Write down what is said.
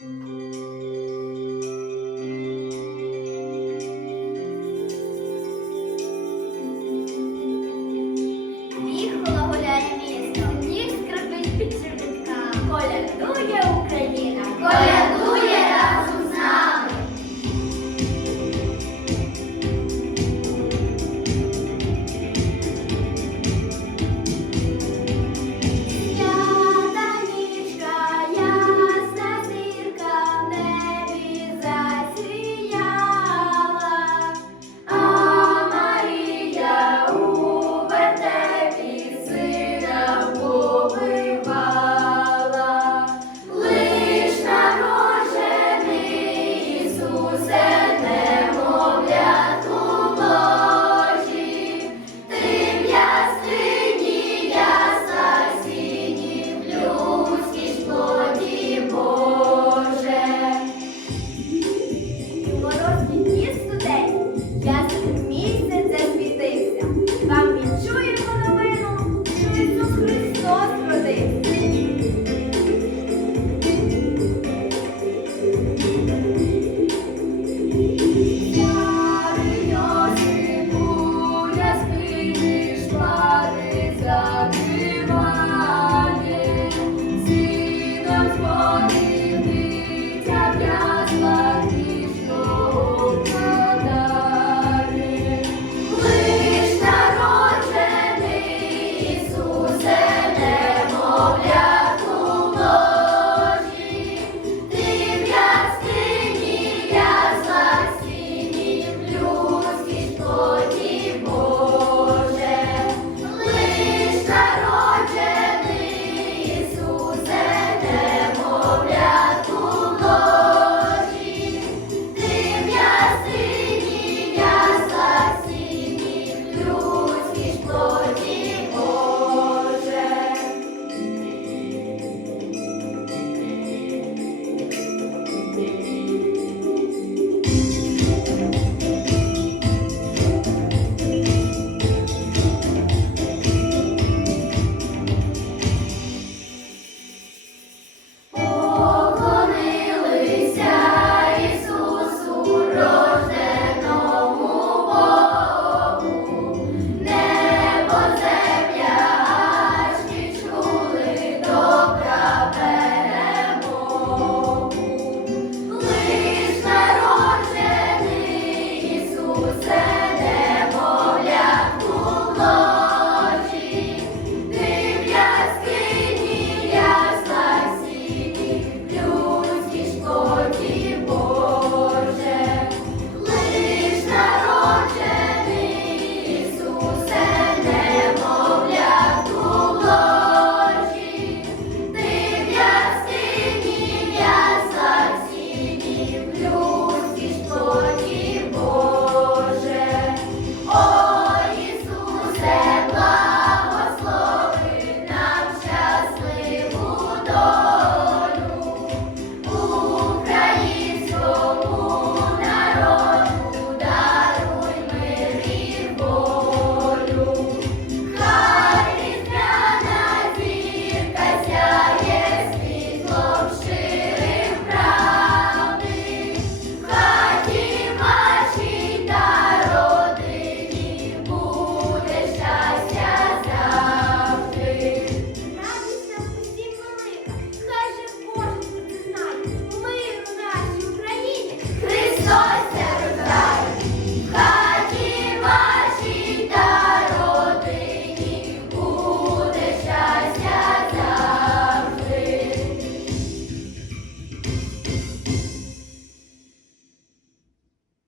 Música Oh.